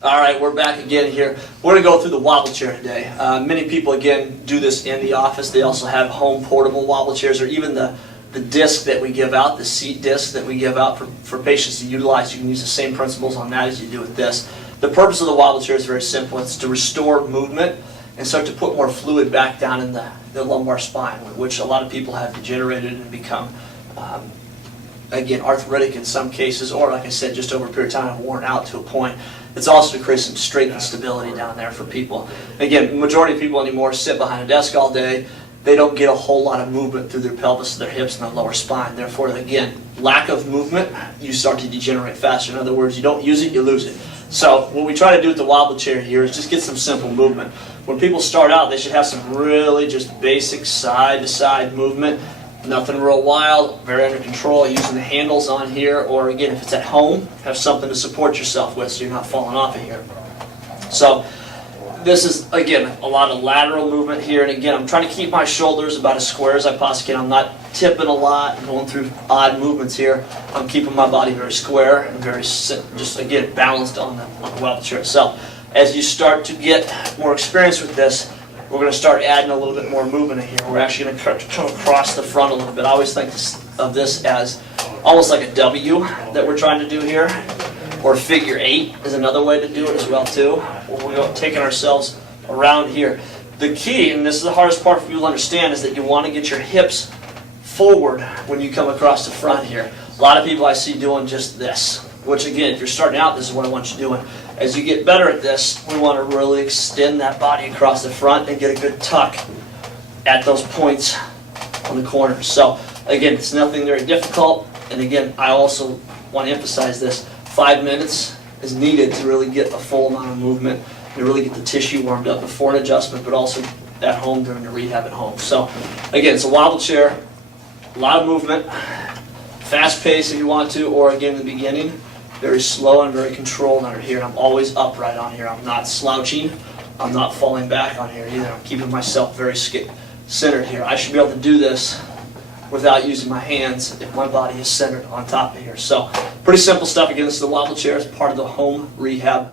All right, we're back again here. We're going to go through the wobble chair today. Many people, again, do this in the office. They also have home portable wobble chairs, or even the disc that we give out, the seat disc that we give out for patients to utilize. You can use the same principles on that as you do with this. The purpose of the wobble chair is very simple. It's to restore movement and start to put more fluid back down in the lumbar spine, which a lot of people have degenerated and become, again, arthritic in some cases, or like I said, just over a period of time have worn out to a point. It's also to create some strength and stability down there for people. Again, the majority of people anymore sit behind a desk all day. They don't get a whole lot of movement through their pelvis, their hips, and their lower spine. Therefore, again, lack of movement, you start to degenerate faster. In other words, you don't use it, you lose it. So what we try to do with the wobble chair here is just get some simple movement. When people start out, they should have some really just basic side-to-side movement. Nothing real wild, very under control, using the handles on here, or again, if it's at home, have something to support yourself with so you're not falling off of here. So this is, again, a lot of lateral movement here, and again, I'm trying to keep my shoulders about as square as I possibly can. I'm not tipping a lot, going through odd movements here. I'm keeping my body very square and very, just again, balanced on the wobble chair itself. As you start to get more experience with this, we're going to start adding a little bit more movement in here. We're actually going to come across the front a little bit. I always think of this as almost like a W that we're trying to do here, or figure 8 is another way to do it as well too. We're taking ourselves around here. The key, and this is the hardest part for you to understand, is that you want to get your hips forward when you come across the front here. A lot of people I see doing just this, which again, if you're starting out, this is what I want you doing. As you get better at this, we want to really extend that body across the front and get a good tuck at those points on the corners. So again, it's nothing very difficult. And again, I also want to emphasize this. 5 minutes is needed to really get a full amount of movement and really get the tissue warmed up before an adjustment, but also at home during the rehab at home. So again, it's a wobble chair, a lot of movement, fast pace if you want to, or again in the beginning, very slow and very controlled under here. I'm always upright on here. I'm not slouching. I'm not falling back on here either. I'm keeping myself very centered here. I should be able to do this without using my hands if my body is centered on top of here. So pretty simple stuff. Again, this is the wobble chair. It's part of the home rehab